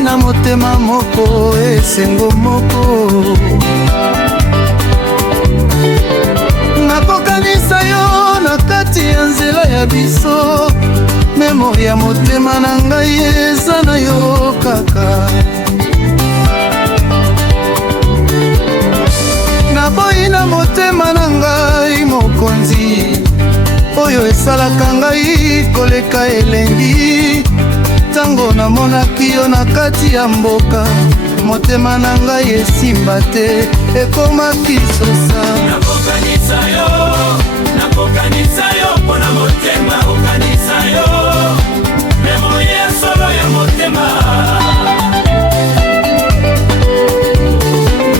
nazali na motema moko esengo moko. Nakokanisa yo na kati ya nzela ya biso, memori ya motema na ngai eza na yo kaka. Naboyi na motema na ngai mokonzi, oyo esalaka ngai koleka elengi. Tango namonaki yo na kati ya mboka, motema na ngai esimba te, ekomaki sosa. Nakokanisa yo mpona motema okanisa yo, memori ya solo ya motema.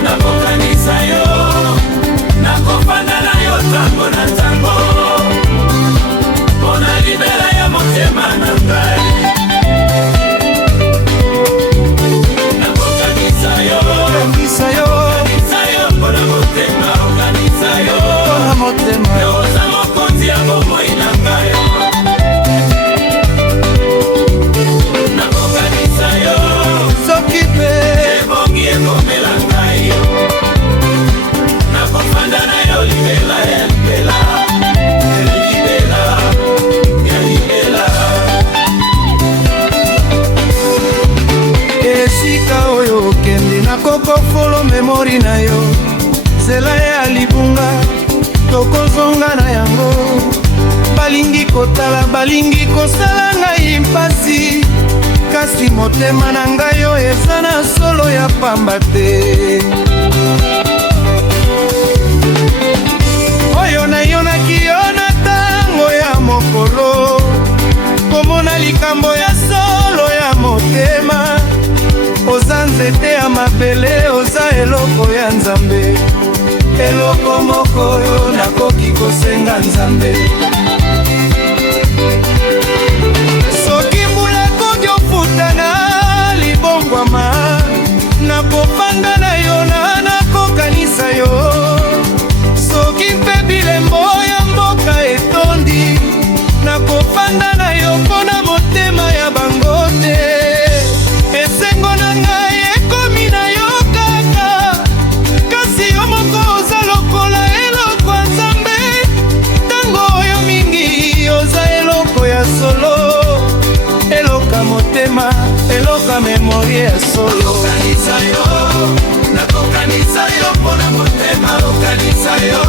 Nakokanisa yo, nakofanda na yo tango na tango, mpona libela ya motema na ngai. Nakokanisa yo mpona motema okanisa yo, oza mokonzi ya bomoi na ngai. Nakokanisa yo soki pe ebongi ekomela ngai, nakofanda na yo libela ya libela, libela ya libela. Esika oyo okende nakokofolo memori na yo, nzela ya libunga tokozonga na yango. Balingi kotala, balingi kosala ngai mpasi, kasi motema na ngai yo eza na solo ya pamba te. Oyo nayonaki yo na tango ya mokolo, komona likambo ya solo ya motema. Oza nzete ya mabele, oza eloko ya Nzambe, eloko moko oyo nakoki kosenga Nzambe. Soki mbula koki ofutana libongwama, nakofanda na yo na nakokanisa yo. Soki mpe bilembo ya mboka etondi, nakofanda na yo mpona motema ya bango te. Esengo na ngai ekomi na yo kaka, kasi yo moko oza lokola eloko ya Nzambe. Tango oyo mingi oza eloko ya solo, eloka motema, eloka memori ya solo. Nakokanisa yo mpona motema okanisa yo,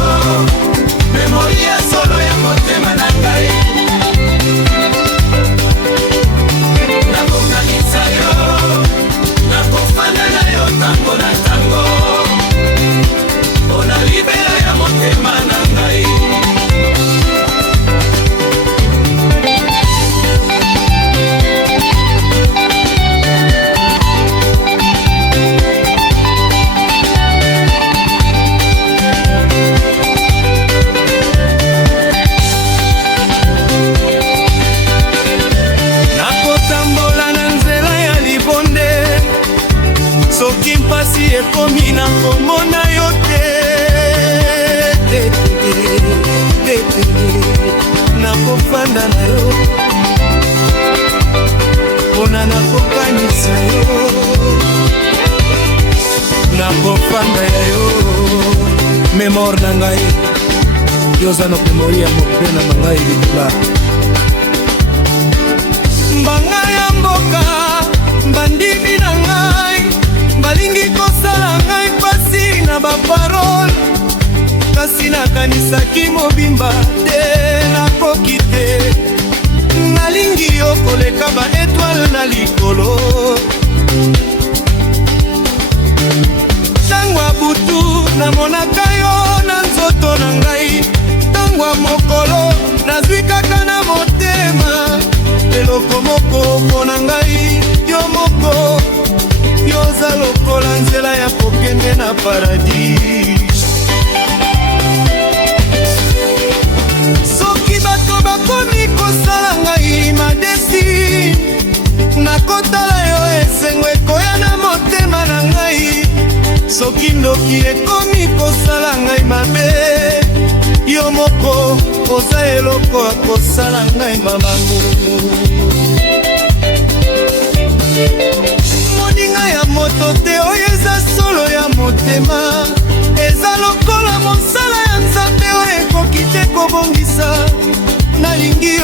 memori ya solo ya motema na ngai. Nakokanisa yo, nakofanda na yo tango na tango, mpona libela ya motema na ngai. Soki mpasi ekomi na komona yo te, nakofanda na yo mpona nakokanisa yo, nakofanda ya yo. Memori na ngai yoza na memori ya mopena na ngai libula. Mbanga ya mboka bandimi na ngai, balingi kosala ngai pasi na baparole, kasi nakanisaki mobimba te, nakoki te. Nalingi yo koleka ba etoile na likolo. Tango ya butu namonaka yo na nzoto na ngai, tango ya mokolo nazwi kaka na motema. Eloko moko mpona ngai yo moko, yoza lokola nzela ya kokende na paradis. Soki bato bakomi kosala ngai madesi, nakotala yo esengo ekoya na motema na ngai. Soki ndoki ekomi kosala ngai mabe, yo moko oza eloko akosala ngai mabangu.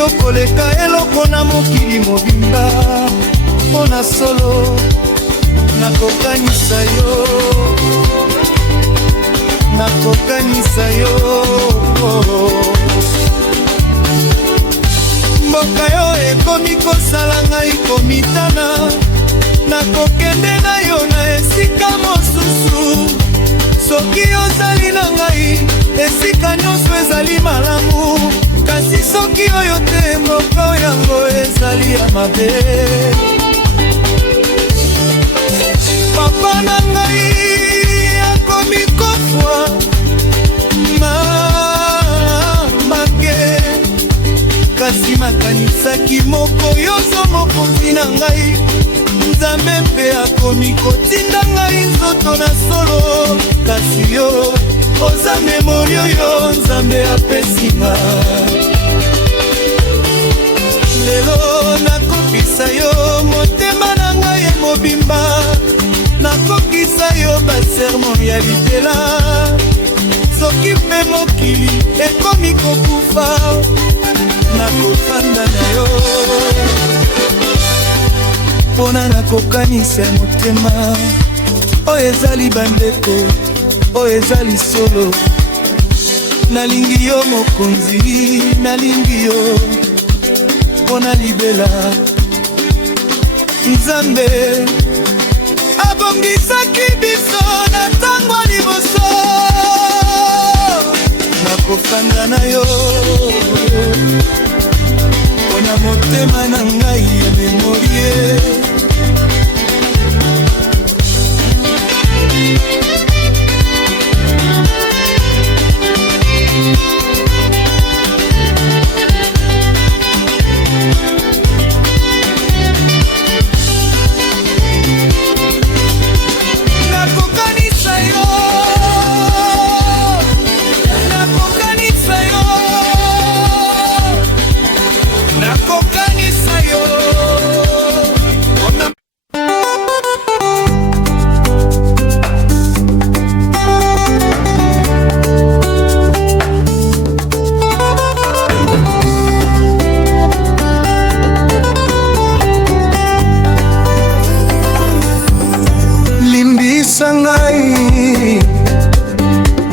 koleka eloko na mokili mobimba. Mpona solo nakokanisa yo, nakokanisa yo. Mboka yo ekomi kosala ngai komitana, nakokende na yo na esika mosusu. Soki ozali na ngai, esika nyonso ezali malamu. Kasi soki oyo te, mboka yango ezali ya mabe. Papa na ngai akomi kofwa make, kasi makanisaki moko yozo mokonzi na ngai. Nzambe mpe akomi kotinda ngai nzoto na solo, kasi yo oza memori oyo Nzambe apesinga. Lelo nakokisa yo motema na ngai mobimba, nakokisa yo basermon ya libela. Soki mpe mokili ekomi kokufa, nakofanda na yo. Mpona nakokanisa motema oyo ezali bandeko, oyo ezali solo. Nalingi yo mokonzi, nalingi yo mpona libela. Nzambe abongisaki biso na ntango ya liboso, nakofanda na yo mpona motema na ngai ya memorie.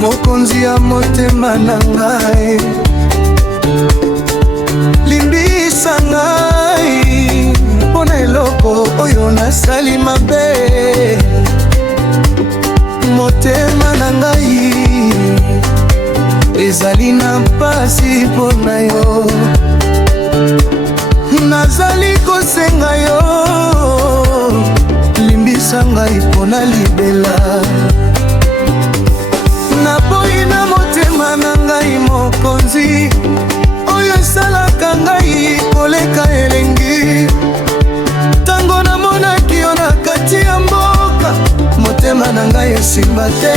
Mokonzi ya motema na ngai, limbisa ngai mpona eloko oyo nasali mabe. Motema na ngai ezali na mpasi mpona yo, nazali kosenga yo. Limbisa ngai mpona libela, naboyi na motema na ngai mokonzi oyo esalaka ngai koleka elengi. Tango namonaki yo na kati ya mboka, motema na ngai esimba te,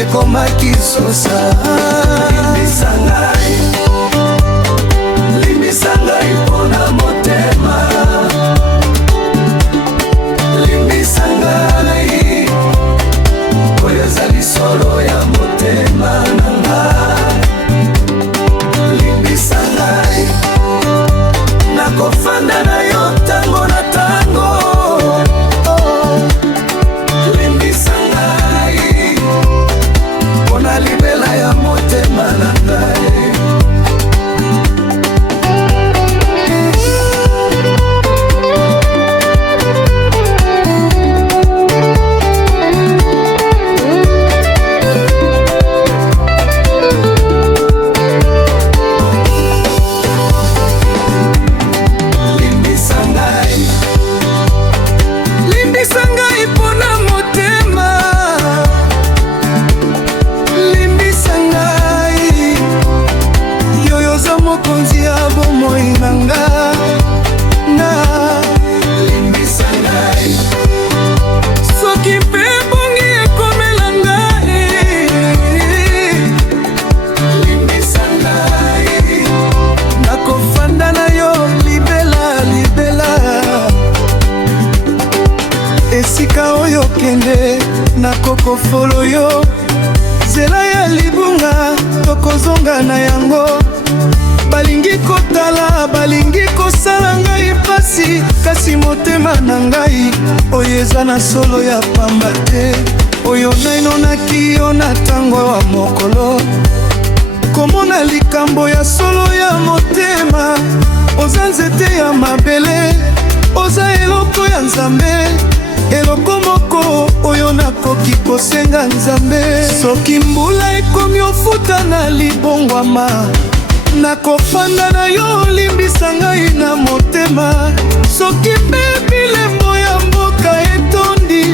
ekomaki sosa. Limbisa ngai, limbisa ngai mpona motema. Limbisa ngai oyo ezali solo ya motema na ngai. Limbisa ngai nakofanda na yo tango na tango. Limbisa ngai mpona libela ya motema na ngai. Esika oyo kende nakokofolo yo, zela ya libunga tokozonga na yango. balingi kotala, balingi kosala ngai pasi, kasi motema na ngai oyo eza na solo ya pamba te. Oyo nainonaki yo na ntango wa mokolo, komona likambo ya solo ya motema. Oza nzete ya mabele, oza eloko ya Nzambe, eloko moko oyo nakoki kosenga Nzambe. Soki mbula ekomi ofuta na libongwama, nakofanda na yo limbisa ngai na motema. Soki mpe bilembo ya mboka etondi,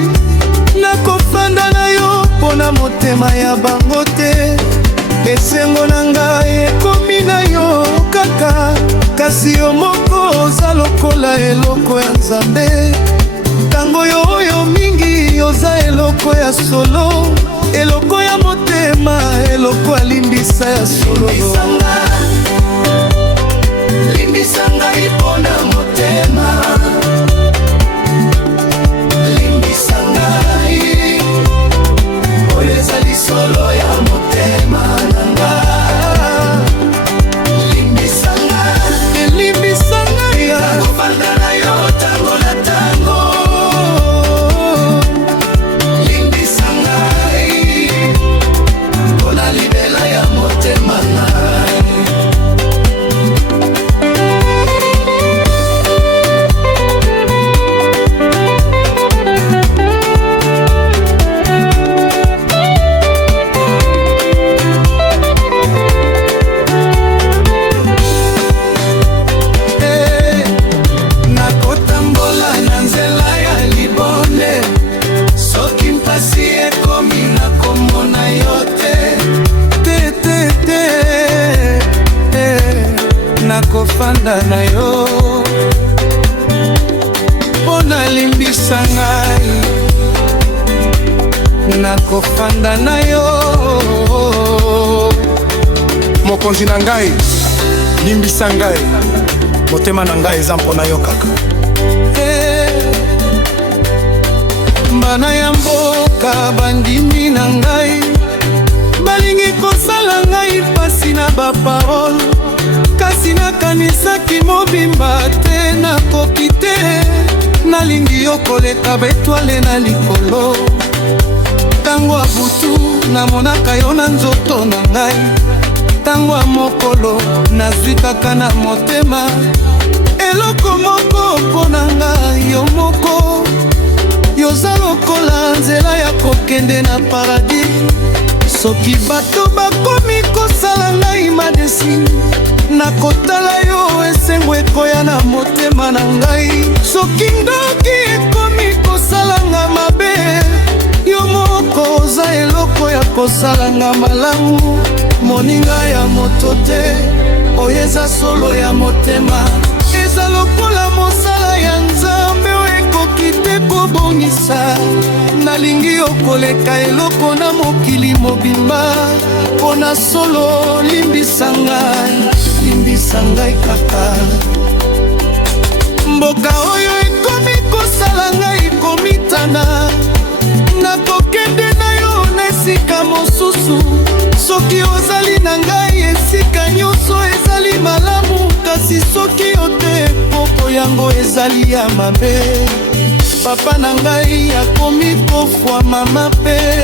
nakofanda na yo mpona motema ya bango te. Esengo na ngai ekomi na yo kaka, kasi yo moko oza lokola eloko ya Nzambe. Tango yo oyo mingi oza eloko ya solo, eloko ya motema, eloko alimbisa ya solo. Limbisa ngai mpona motema, limbisa ngai oyo ezali solo ya motema na ngai. Limbisa ngai, limbisa ngai, nakofanda na yo tango na tango. Limbisa ngai mpona libela ya motema ngai. Nakofanda na yo mpona limbisa ngai, nakofanda na yo mokonzi na ngai, limbisa ngai, motema na ngai eza mpona yo kaka. Bana ya mboka bandimi na ngai, balingi kosala ngai pasi na baparole, kasi nakanisaki mobimba te nakoki te. Nalingi yo koleka betwale na likolo, tango ya butu namonaka yo na nzoto na ngai, tango ya mokolo nazwi kaka na motema. Eloko moko mpona ngai yo moko, yoza lokola nzela ya kokende na paradis. Soki bato bakomi kosala ngai madesine, nakotala yo esengo ekoya na motema na ngai. Soki ndoki ekomi kosalanga mabe, yo moko oza eloko ya kosalanga malamu. Moninga ya moto te, oyo eza solo ya motema, eza lokola mosala ya Nzambe oyo ekoki te kobongisa. Nalingi yo koleka eloko na mokili mobimba, mpona solo limbisa ngai, limbisa ngai kaka. Mboka oyo ekomi kosala ngai komitana, nakokende na yo na esika mosusu. Soki ozali na ngai esika nyonso ezali malamu, kasi soki yo te poko yango ezali ya mabe. Papa na ngai akomi kofwa mama pe,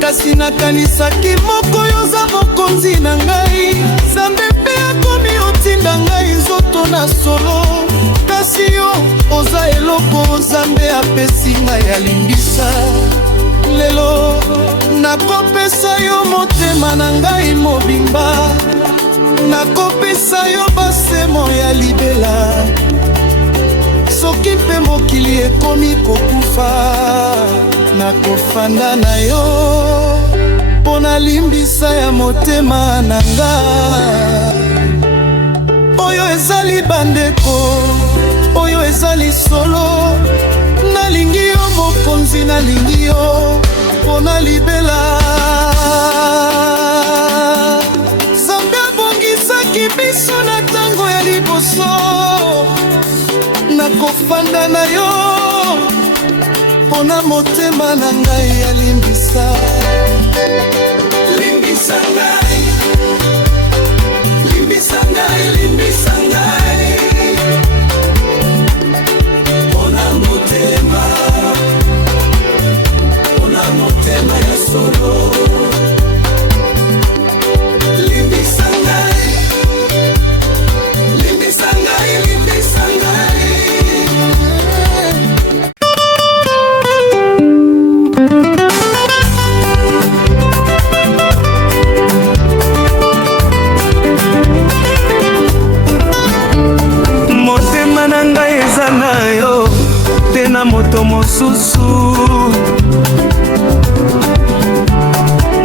kasi nakanisaki moko yoza mokonzi na ngai. Nzambe mpe akomi otinda ngai nzoto na solo, kasi yo oza eloko Nzambe apesi ngai ya limbisa. Lelo nakopesa yo motema na ngai mobimba, nakopesa yo basemo ya libela. Soki mpe mokili ekomi kokufa, nakofanda na yo mpona limbisa ya motema na ngai. Oyo ezali bandeko, oyo ezali solo, nalingi yo mokonzi, nalingi yo mpona libela. Nzambe abongisaki biso na ntango ya liboso, nakofanda na yo mpona motema na ngai ya limbisa. Limbisa ngai, limbisa moto mosusu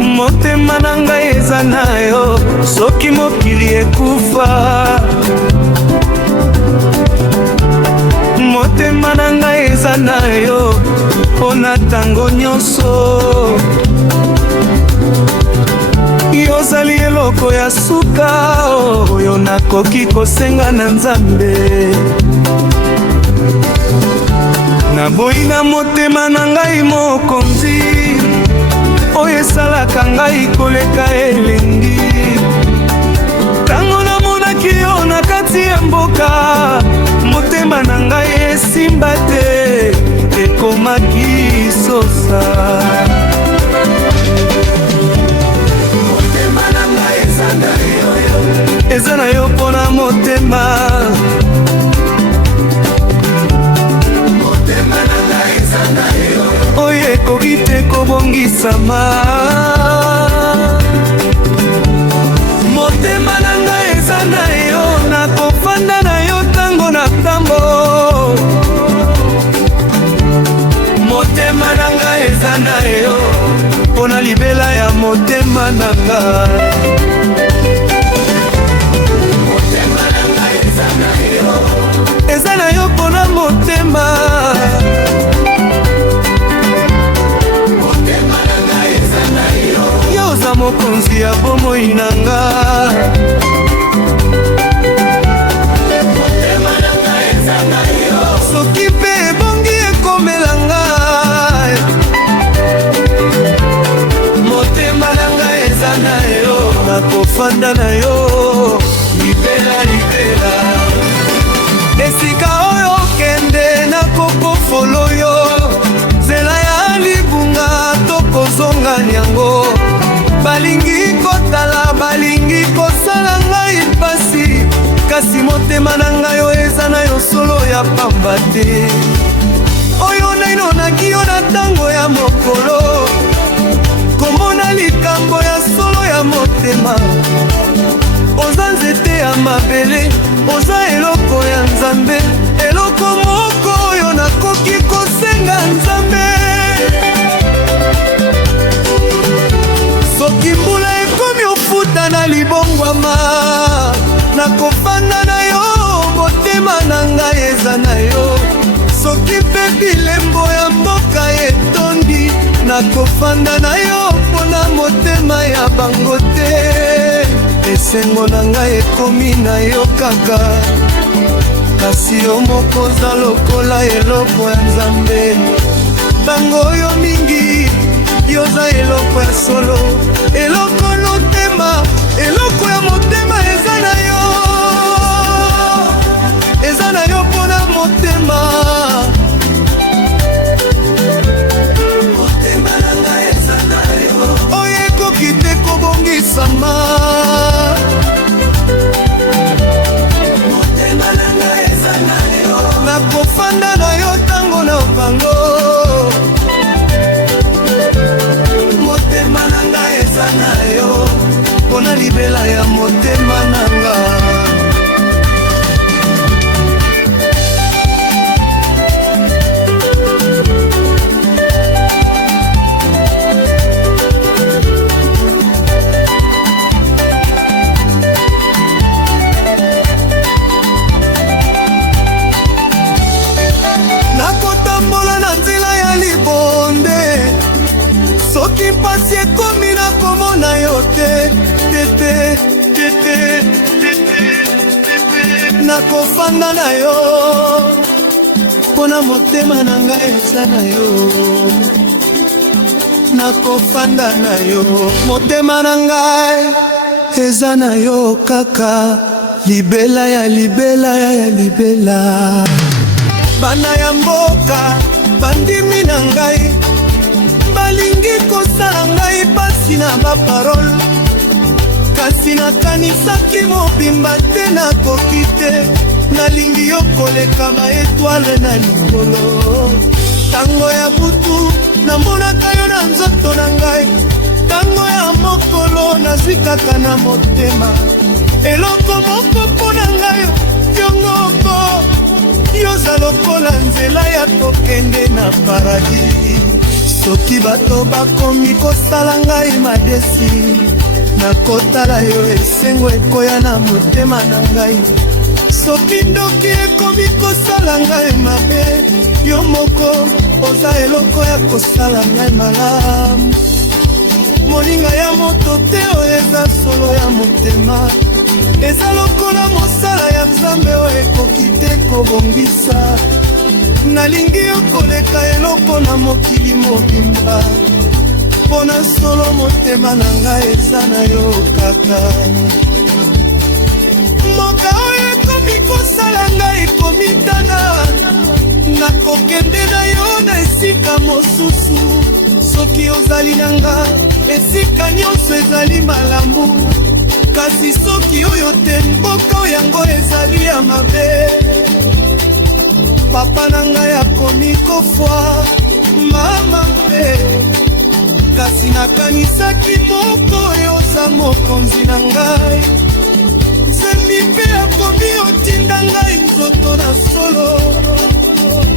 motema na ngai eza na yo soki mokili ekufa motema na ngai eza na yo mpona ntango nyonso yozali eloko ya suka oyo nakoki kosenga na Nzambe naboyi na motema na ngai mokonzi oyo esalaka ngai koleka elengi ntango namonaki yo na kati ya mboka motema na ngai esimba te ekomaki sosa motema na ngai eza na yo mpona motema oyo ekoki te kobongisama motema na ngai eza na yo nakofanda na yo ntango na ntango motema na ngai eza na yo mpona libela ya motema na ngai motema na ngai eza na yo mpona motema yoza mokonzi ya bomoi na nga soki mpe ebongi ekomela ngai motema na ngai eza na yo nakofanda na yo libela libela esika oyo okende nakokofolo yo nzela ya libunga tokozonga yango balingi kotala balingi kosala ngai mpasi kasi motema na ngai oyo eza na yo solo ya pamba te oyo nainonaki yo na ntango ya mokolo komona likambo ya solo ya motema oza nzete ya mabele oza eloko ya Nzambe eloko moko oyo nakoki kosenga Nzambe soki mbula ekomi ofuta na libongwama nakofanda na yo motema na ngai eza na yo soki mpe bilembo ya mboka etondi nakofanda na yo mpona motema ya bango te esengo na ngai ekomi na yo kaka kasi yo moko oza lokola eloko ya Nzambe bango oyo mingi yoza eloko ya solo eloko lotema eloko ya motema eza na yo mpona motema motema na ngai eza na yo oyo ekoki te kobongisama motema na ngai eza na yo nakofanda na yo ntango na bango motema na ngai eza na yo mpona libela ya motema na ngai nakotambola na nzela ya libonde soki mpasi ekomi nakomona yo te nakofanda na yo mpona motema na ngai eza na yo nakofanda na yo motema na ngai eza na yo kaka libela ya libela ya libela. Bana ya mboka bandimi na ngai balingi kosala ngai pasi na baparole, kasi nakanisaki mobimba te nakoki te. Nalingi yo koleka baetwale na likolo. Tango ya butu namonaka yo na nzoto na ngai, tango ya mokolo nazwi kaka na motema. Eloko moko mpo na ngai yo moko, yoza lokola nzela ya kokende na paradis. Soki bato bakomi kosala ngai madesi, nakotala yo esengo ekoya na motema na ngai. Soki ndoki ekomi kosala ngai mabe, yo moko oza eloko ya kosala ngai malamu. Moninga ya moto te oyo eza solo ya motema, eza lokola mosala ya Nzambe oyo ekoki te kobongisa. Nalingi yo koleka eloko na mokili mobimba, mpona solo motema na ngai eza na yo kaka. Moka oyo ekomi kosala ngai komitana, nakokende na yo na esika mosusu. Soki ozali na nga esika nyonso ezali malamu, kasi soki oyo te mboka yango ezali ya mabe. Papa na ngai akomi kofwa mama mpe, kasi nakanisaki moko oyo oza mokonzi na ngai. Nzembi mpe akomi otinda ngai nzoto na solo,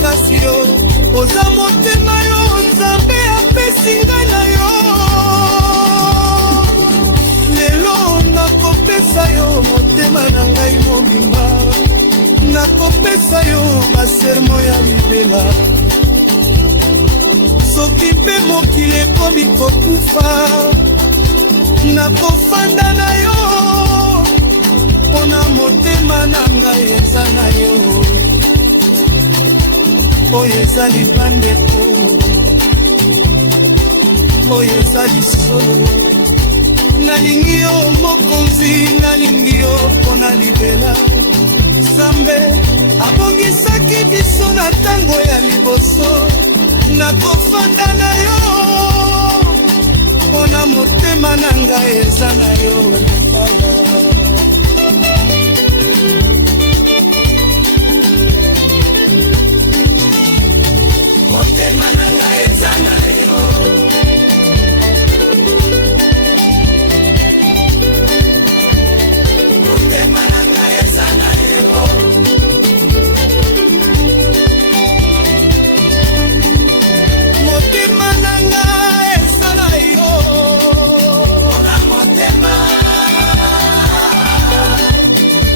kasi yo oza motema yo Nzambe apesi ngai na yo. Lelo nakopesa yo motema na ngai mobimba, nakopesa yo basermo ya libela. Soki mpe mokili ekomi kokufa, nakofanda na yo, mpona motema na ngai eza na yo. Oyo eza libandeko, oyo eza lisolo. Nalingi yo mokonzi, nalingi yo mpona libela. Nzambe abongisaki biso na tango ya liboso, nakofanda na yo, mpona motema na ngai eza na yo libala. Motema na ngai eza na yo, motema na ngai eza na yo. Motema na ngai eza na yo, mpona motema,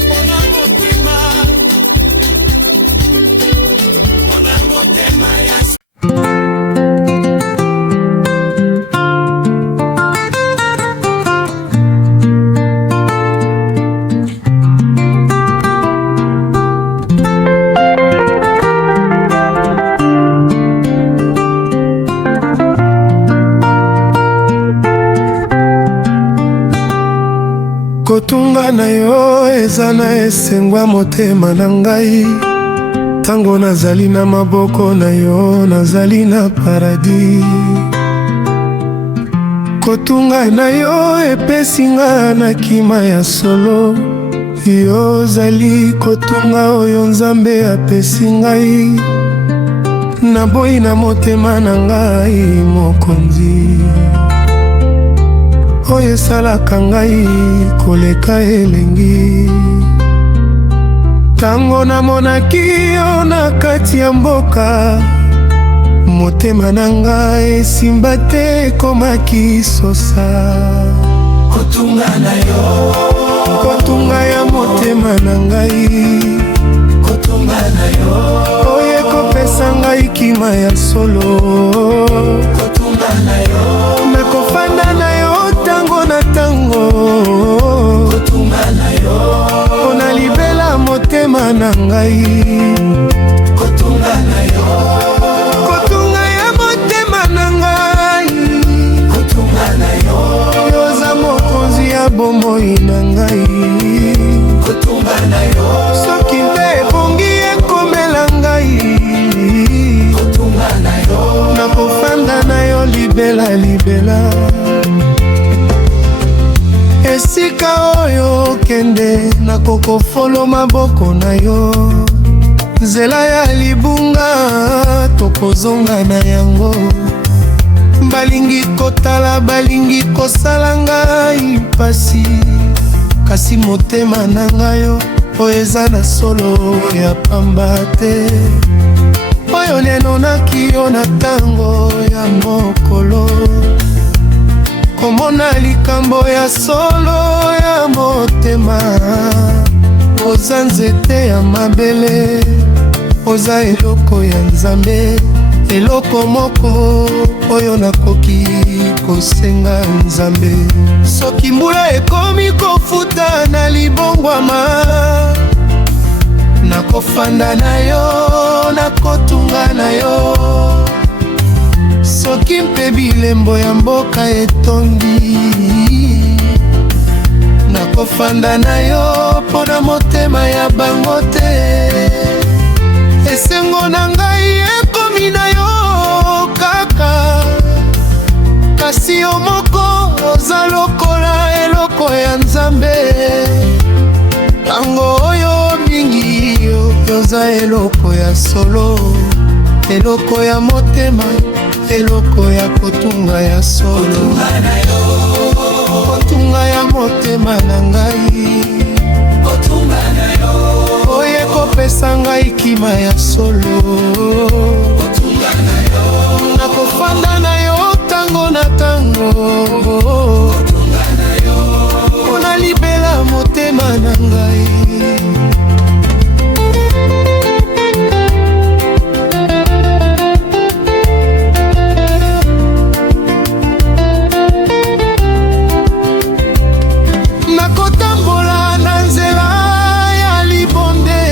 mpona motema, mpona motema ya kotunga na yo eza na esengwa motema na ngai. Tango nazali na maboko na yo nazali na paradis. Kotunga na yo epesi nga na kima ya solo, yo zali kotunga oyo Nzambe apesi ngai. Naboyi na motema na ngai mokonzi, oyo esalaka ngai koleka elengi. Tango namonaki yo na kati ya mboka, motema na ngai esimba te ekomaki sosa. Kotunga na yo, kotunga ya motema na ngai, kotunga na yo oyo ekopesa ngai kima ya solo. Kotunga na yo, nakofanda na yo tango na tango. Kotunga na yo, mpona libela motema na ngai. Kotunga na yo, kotunga ya motema na ngai. Kotunga na yo, yoza mokonzi ya bomoi na ngai. Kotunga tokokende nakokofolo maboko na yo. Nzela ya libunga tokozonga na yango. Balingi kotala balingi kosala ngai pasi, kasi motema na ngai oyo eza na solo ya pamba te. Oyo nenonaki yo na ntango ya mokolo, komona likambo ya solo ya motema. Oza nzete ya mabele, oza eloko ya Nzambe, eloko moko oyo nakoki kosenga Nzambe. Soki mbula ekomi kofuta na libongwama, nakofanda na yo, nakotunga na yo. Soki mpe bilembo ya mboka etondi, nakofanda na yo mpona motema ya bango te. Esengo na ngai ekomi na yo kaka, kasi yo moko oza lokola eloko ya Nzambe. Tango oyo mingi yoza eloko ya solo, eloko ya motema, eloko ya kotunga ya solo, kotunga ya motema na ngai. Oye kopesa ngai kima ya solo, nakofanda na yo tango na tango, mpona libela motema na ngai. Nakotambola na nzela ya libonde,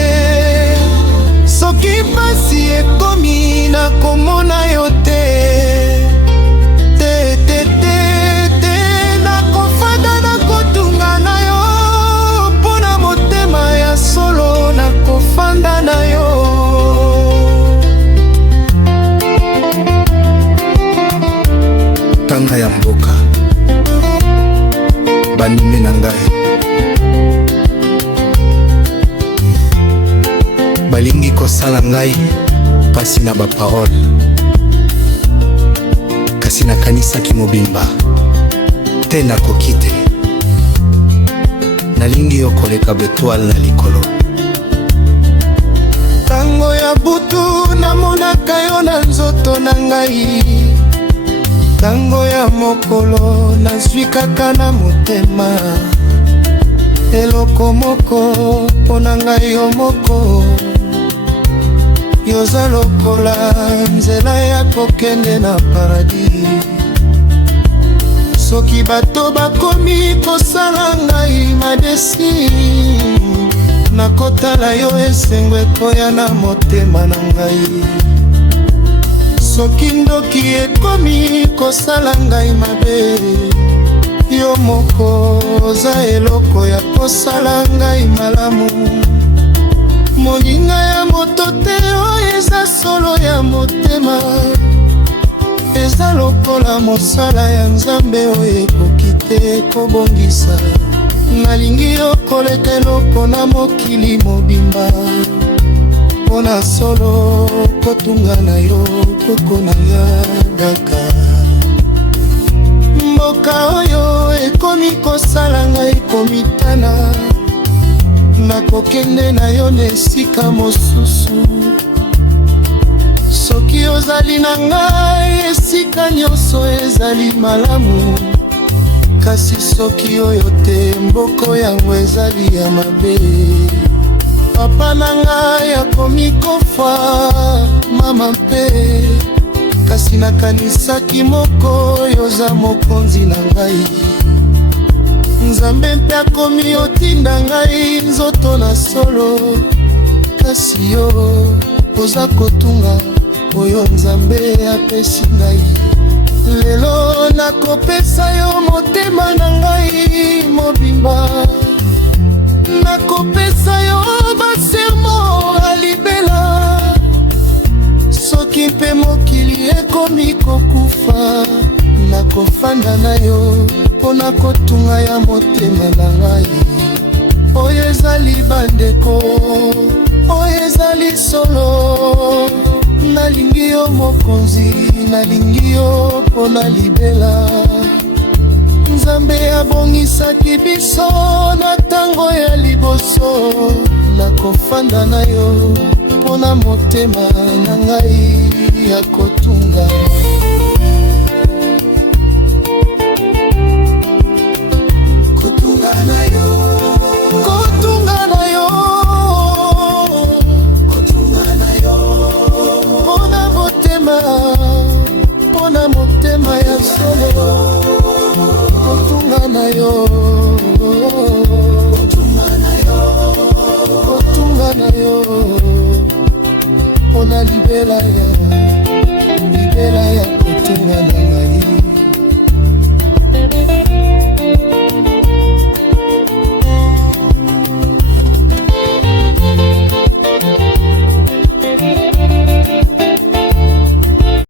soki pasi ekomi nakomona yo te. Nakofanda nakotunga na yo mpona motema ya solo, nakofanda na yo. Tanga ya mboka banime na ngai, balingi kosala ngai pasi na baparole, kasi nakanisaki mobimba te nakoki te. Nalingi yo koleka betwale na likolo. Tango ya butu namonaka yo na nzoto na ngai, tango ya mokolo nazwi kaka na motema. Eloko moko mpona ngai yo moko, yoza lokola nzela ya kokende na paradis. Soki bato bakomi kosala ngai madesi, nakotala yo esengo ekoya na motema na ngai. Soki ndoki ekomi kosala ngai mabe, yo moko oza eloko ya kosala ngai malamu. Moninga ya moto te oyo eza solo ya motema, eza lokola mosala ya Nzambe oyo ekoki te kobongisa. Nalingi yo koleka eloko na mokili mobimba, mpona solo kotunga na yo koko na nga daka. Mboka oyo ekomi kosala ngai komitana, nakokende na yo na esika mosusu. Soki ozali na ngai esika nyonso ezali malamu, kasi soki oyo te mboko yango ezali ya mabe. Papa na ngai akomi kofa, mama mpe, kasi nakanisaki moko yoza mokonzi na ngai. Nzambe mpe akomi otinda ngai nzoto na solo, kasi yo oza kotunga oyo Nzambe apesi ngai. Lelo nakopesa yo motema na ngai mobimba, nakopesa yo basermo alibela. Soki mpe mokili ekomi kokufa, nakofanda na yo mpona kotunga ya motema na ngai. oyo ezali bandeko, oyo ezali solo. Nalingi yo mokonzi, nalingi yo mpona libela. Nzambe abongisaki biso na ntango ya liboso, nakofanda na yo mpona motema na ngai ya kotunga. Kotunga na yo, kotunga na yo, kotunga na yo mpona motema, mpona motema ya solo. Kotunga na yo, kotunga na yo, kotunga na yo mpona libela ya